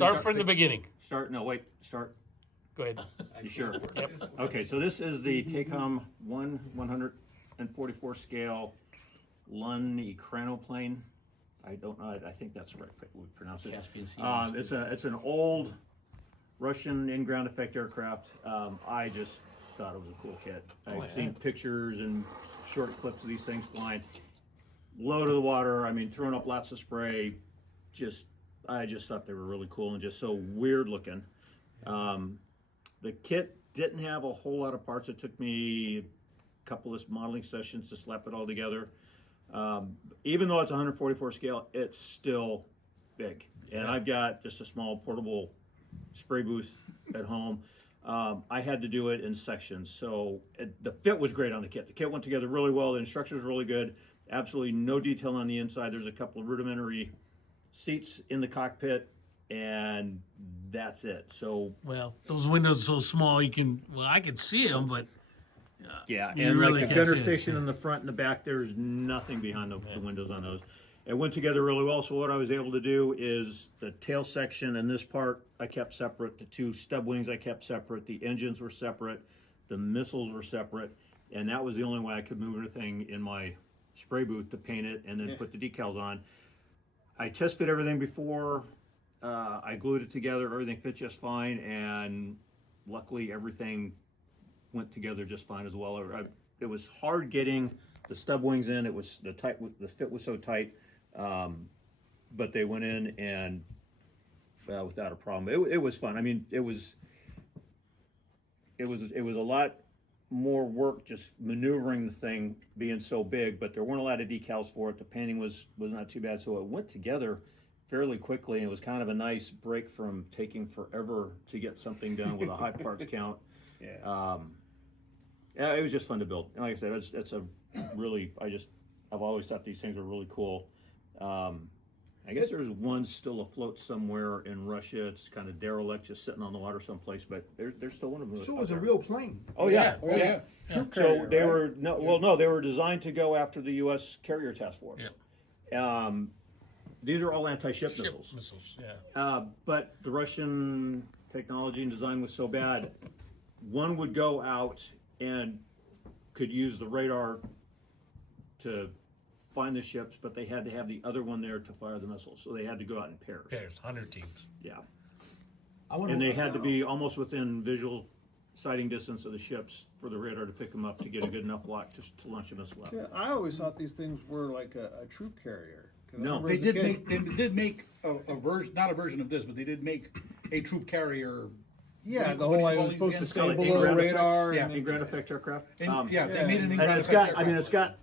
Start from the beginning. Start. Start. Go ahead. You sure? Yep. Okay, so this is the Takom 144 scale LUN Ekranoplan. I don't know. I think that's the right way we pronounce it. It's an old Russian in-ground effect aircraft. I just thought it was a cool kit. I've seen pictures and short clips of these things flying. Low to the water. I mean, throwing up lots of spray. I just thought they were really cool and just so weird looking. The kit didn't have a whole lot of parts. It took me a couple of modeling sessions to slap it all together. Even though it's 144 scale, it's still big. And I've got just a small portable spray booth at home. I had to do it in sections. So the fit was great on the kit. The kit went together really well. The instructions were really good. Absolutely no detail on the inside. There's a couple of rudimentary seats in the cockpit, and that's it. So well, those windows are so small you can. Well, I can see them, but yeah, you and really like the can't gunner see it. station in the front and the back, there's nothing behind the windows on those. It went together really well. So what I was able to do is the tail section and this part I kept separate. The two stub wings I kept separate. The engines were separate. The missiles were separate, and that was the only way I could move anything in my spray booth to paint it and then put the decals on. I tested everything before. I glued it together. Everything fit just fine, and luckily everything went together just fine as well. It was hard getting the stub wings in. It was the fit was so tight, but they went in and without a problem. It was fun. I mean, it was a lot more work just maneuvering the thing being so big, but there weren't a lot of decals for it. The painting was not too bad, so it went together fairly quickly, and it was kind of a nice break from taking forever to get something done with a high parts count. Yeah, it was just fun to build. And like I said, it's a really, I've always thought these things are really cool. I guess there's one still afloat somewhere in Russia. It's kind of derelict, just sitting on the water someplace, but there's still one of them. So it was a real plane. Oh yeah. Troop So carrier, they right? were no, they were designed to go after the U.S. Carrier Task Force. Yeah. These are all anti-ship missiles. Yeah. But the Russian technology and design was so bad, one would go out and could use the radar to find the ships, but they had to have the other one there to fire the missiles. So they had to go out in pairs. There's 100 teams. Yeah. And They had to be almost within visual sighting distance of the ships for the radar to pick them up to get a good enough lock to launch a missile out. Yeah, I always thought these things were like a troop carrier. 'Cause I No. remember They as a did kid- make a version, not a version of this, but they did make a troop carrier. Yeah, the what do whole you it call was these supposed to again? stay Still below in-ground radar. effects? And then- In-ground effect aircraft. And, they made an And in-ground it's got, effect I mean, aircraft. it's got,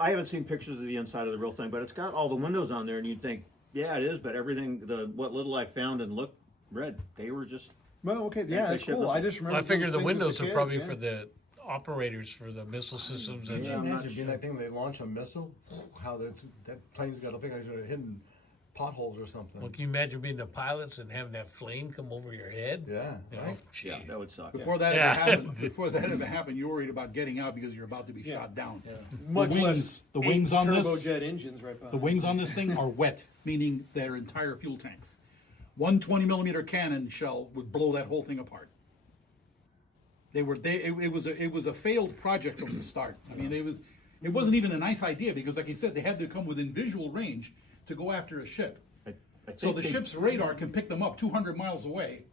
I haven't seen pictures of the inside of the real thing, but it's got all the windows on there, and you'd think, yeah, it is, but everything, what little I found and looked red, they were just, Well, okay, yeah, that's Anti-ship cool. I missiles. just Well, remember. I figure those the things as a windows are kid, probably yeah. for the operators for the missile systems. Can And you I'm not imagine sure. being that thing when they launch a missile? How that plane's got to think like hidden potholes or something. well, can you imagine being the pilots and having that flame come over your head? Yeah, You know, right? gee. yeah, that would suck. Before that Yeah. ever happened, you're worried about getting out because you're about to be shot down. Much the wings- less the wings on this- turbojet engines right behind. The wings on this thing are wet, meaning their entire fuel tanks. One 20-millimeter cannon shell would blow that whole thing apart. It was a failed project from the start. I mean, it wasn't even a nice idea because, like you said, they had to come within visual range to go after a ship. I So think the they- ship's radar can pick them up 200 miles away,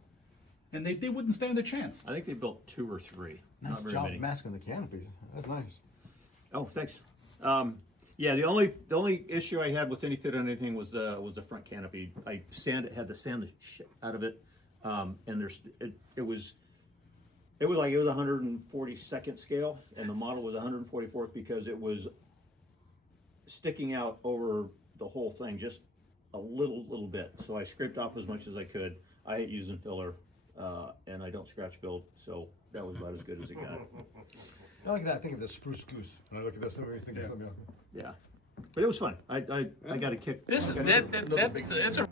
and they wouldn't stand a chance. I think they built 2 or 3. Nice not very job many. masking the canopies. That's nice. Oh, thanks. Yeah, the only issue I had with any fit on anything was the front canopy. I had to sand the shit out of it, and it was 142nd scale, and the model was 144th because it was sticking out over the whole thing just a little bit. So I scraped off as much as I could. I hate using filler, and I don't scratch build, so that was about as good as it got. I like that. I think of the spruce goose. When I look at this, I think of something like that. Yeah, but it was fun. I got a kick. That's a